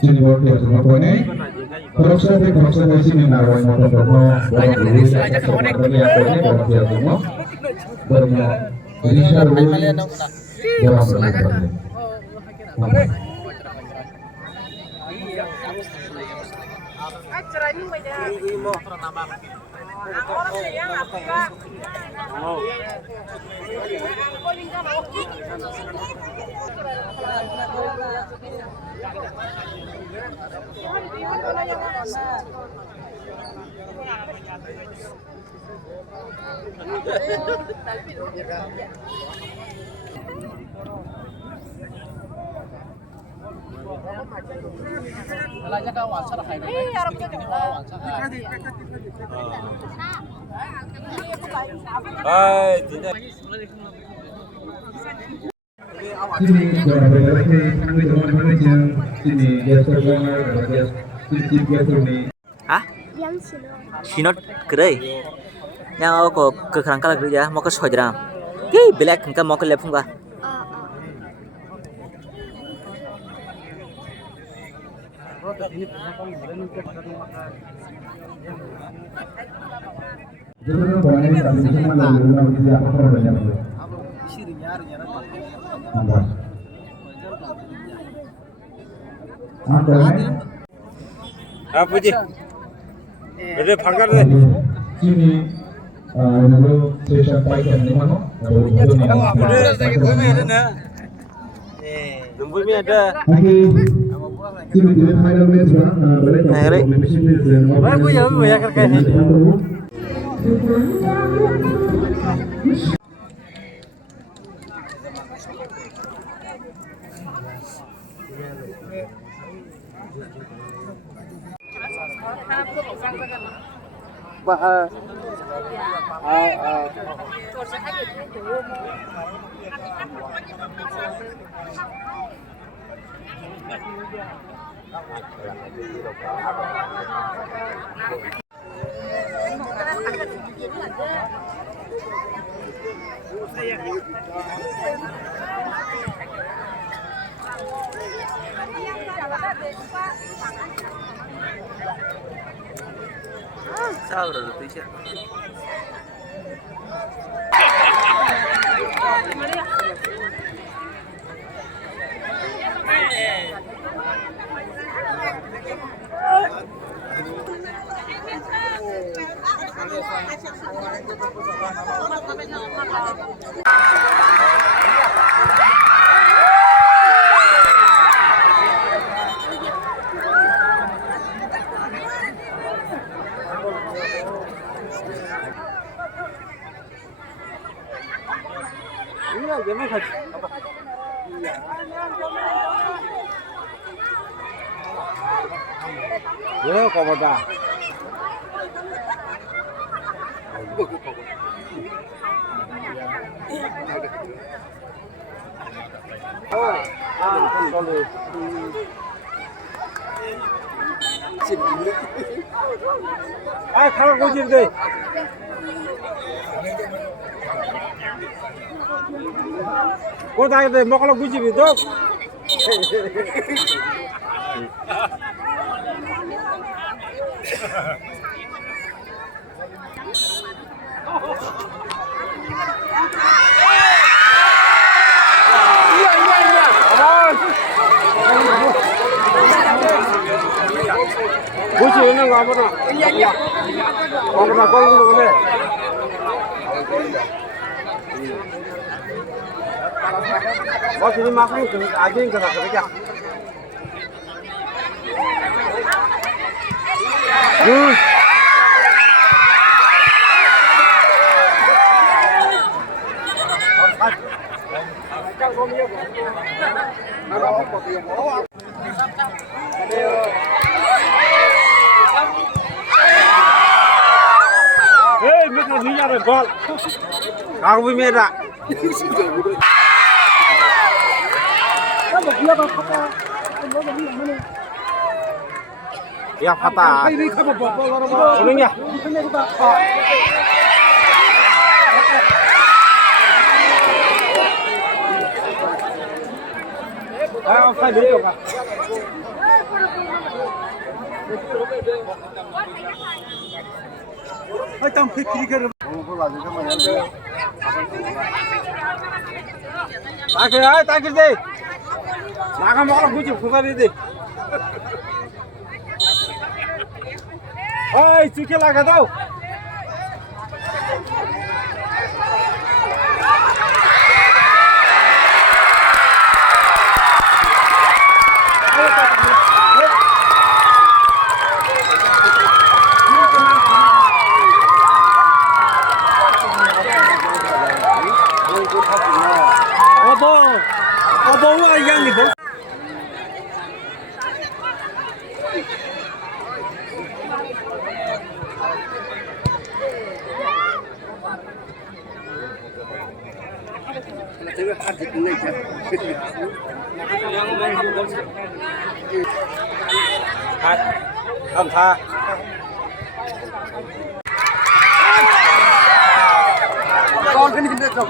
Sini boleh semua ini. Proses konsekuensi narawai motor semua. Hah? Sinot gerai. Yang aku kekerangkal gerai ya, mau ke sojram. Hei, belak engkau mau ke lepung ba? Apa sih? Ada pangkat deh. Sini, dulu saya sampaikan di mana? Ada sakit bumi ada nak. Bumi ada. Sini tidak final match ba? Balik. Aku ya kerja ini. Sao rồi tí xíu. Iya, jangan haji. Ya, kau dah. Kalau kau jadi, kau dah ada, mau kalau kau jadi tu. Kunci ini nggak apa nak? Iya. Kau pernah kau ini? Bos ini makan aja yang kena kerja. Mereka ni ada gol. Aku punya tak. Ya patah. Sulungnya. Ayo, saya dulu Kak. Ay tam fikri कर ताकि आए ताकि दे नाका मकला कुछ फुका दे ओए चुके लगा दो Abo yang ni bos. Thầm tha. Con cái này nó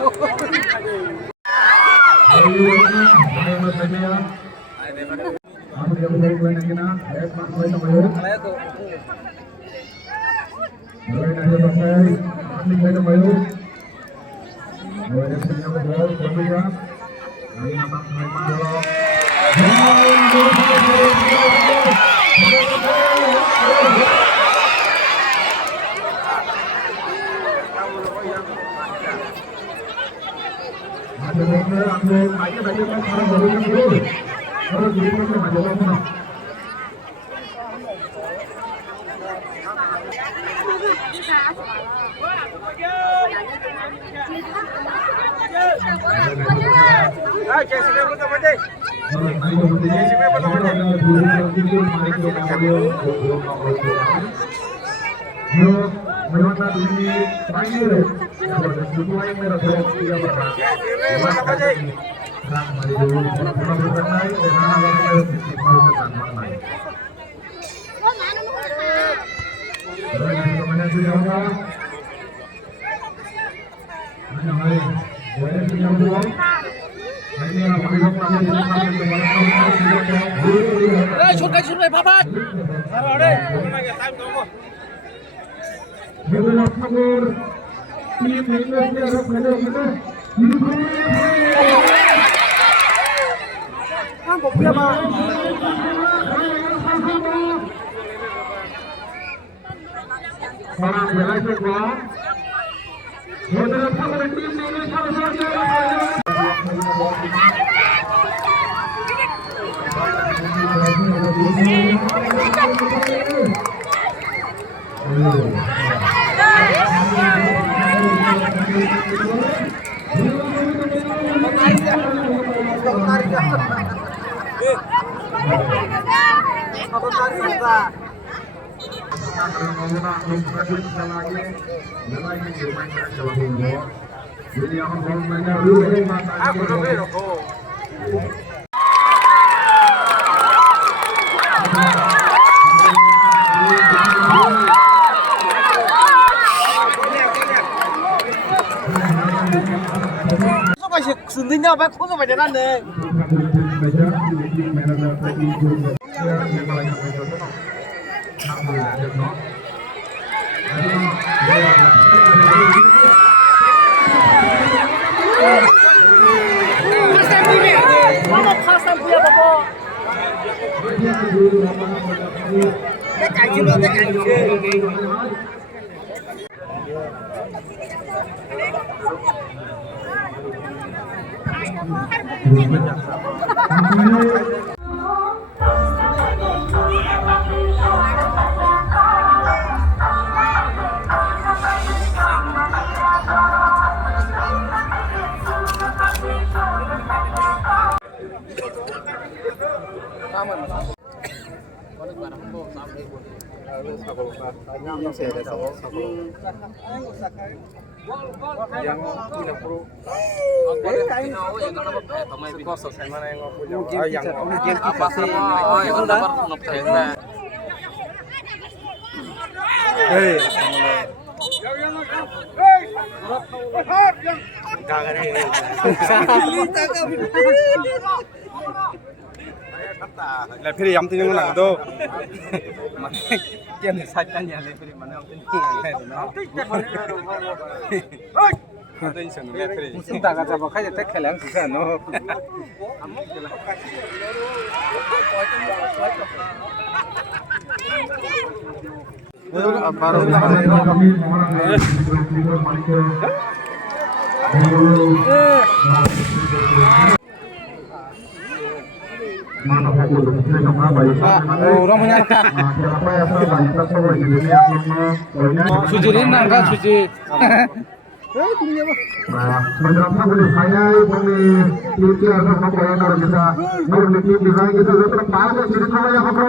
Sundingnya apa? Kau sampai jalan deh. Là phía em tin là đâu mà kia thì sai cái nhà lên phía mà em tin là nó đây sân lên phía chúng ta gặp vào khách khách láng sự nó Sujirin nangka suji. Menjelaskan boleh saya boleh future sama kalau kita mau bikin desain kita terus tahu jadi kalau yang apa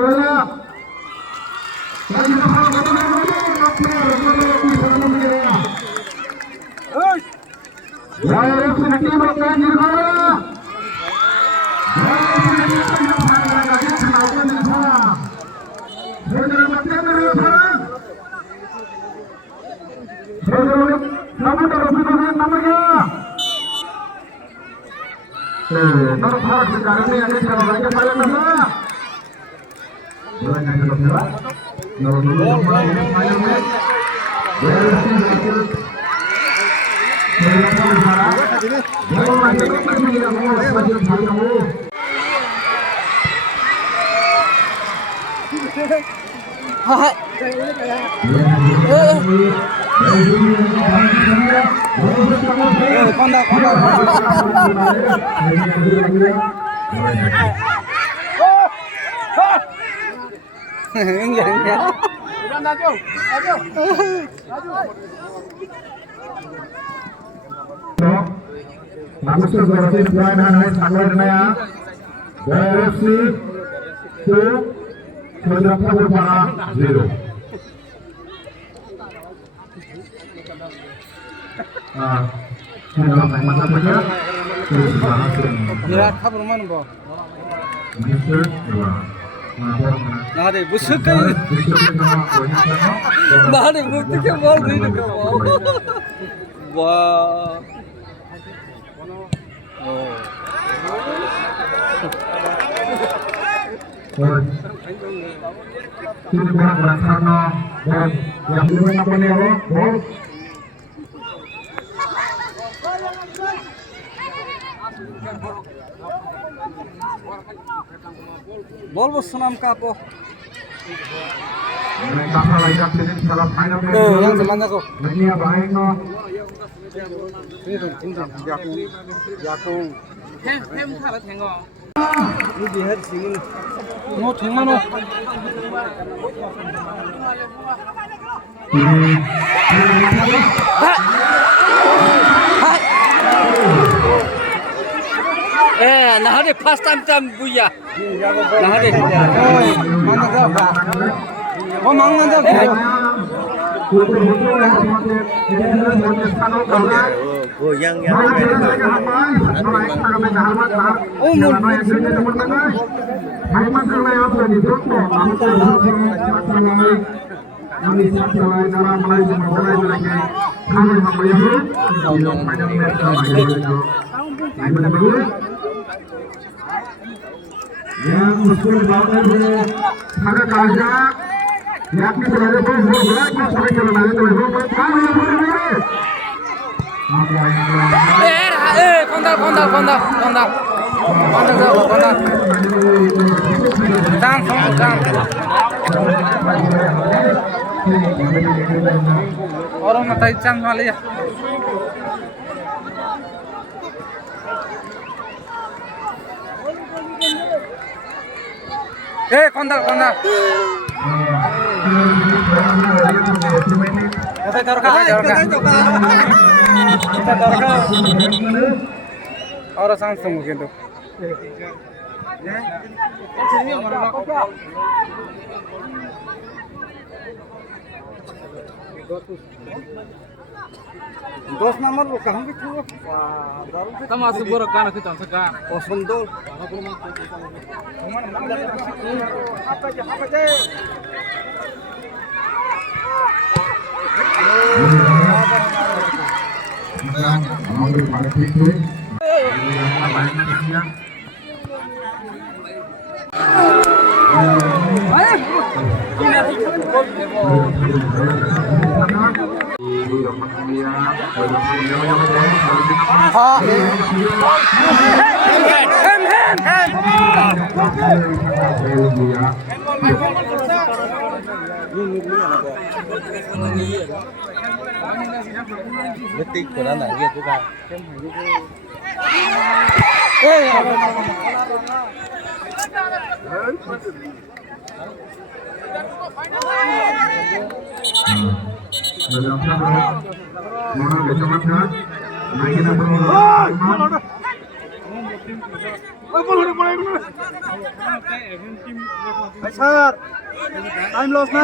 Langsung berarti poin hanya sangat ya. Berarti itu sudah berubah 0. Sudah memang namanya Virat khabar mana bo? Mister Nah deh, busuk kan? Nah deh, bukti ke bol ni dek. Wah. Oh. Ini berat sana dan yang ini apa ni bol? Bol bos senam kapo. Mereka lagi aktif dalam final. Yang semangat ko. Ini apa no? Ini jakung. Hem thả thành ngọ. Ini dia hết sini. Nó thằng nó. Nah deh first time buya. Nah deh. Mana kau? Oh mana kau? Yang muskul banget sangat kaya. Yang ni selalu berbuat sampai ke mana tu berbuat kami berbuat. Kondak. Dang. Orang nak tahu cang kali ya. Kondak. Kita taruh. Orang langsung mungkin tu. Dos nomor lo kah gitu. Kita masuk buruk kan kita sekarang. Osundul. Apa aja. আমাদের ভালো ঠিক করে Betik pernah nanya tu kan. Sir, time loss na.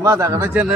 Mà đã cái chân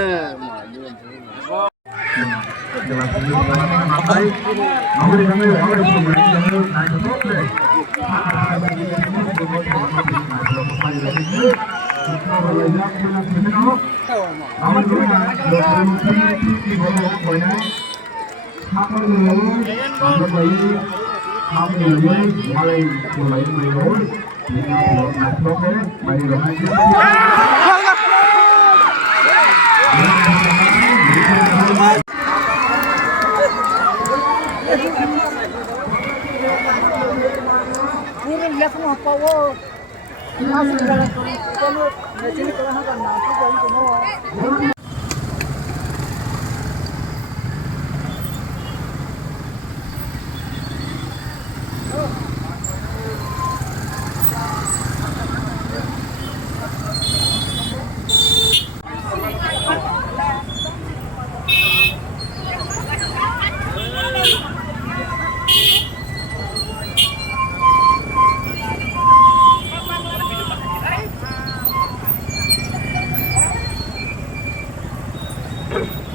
Thank you.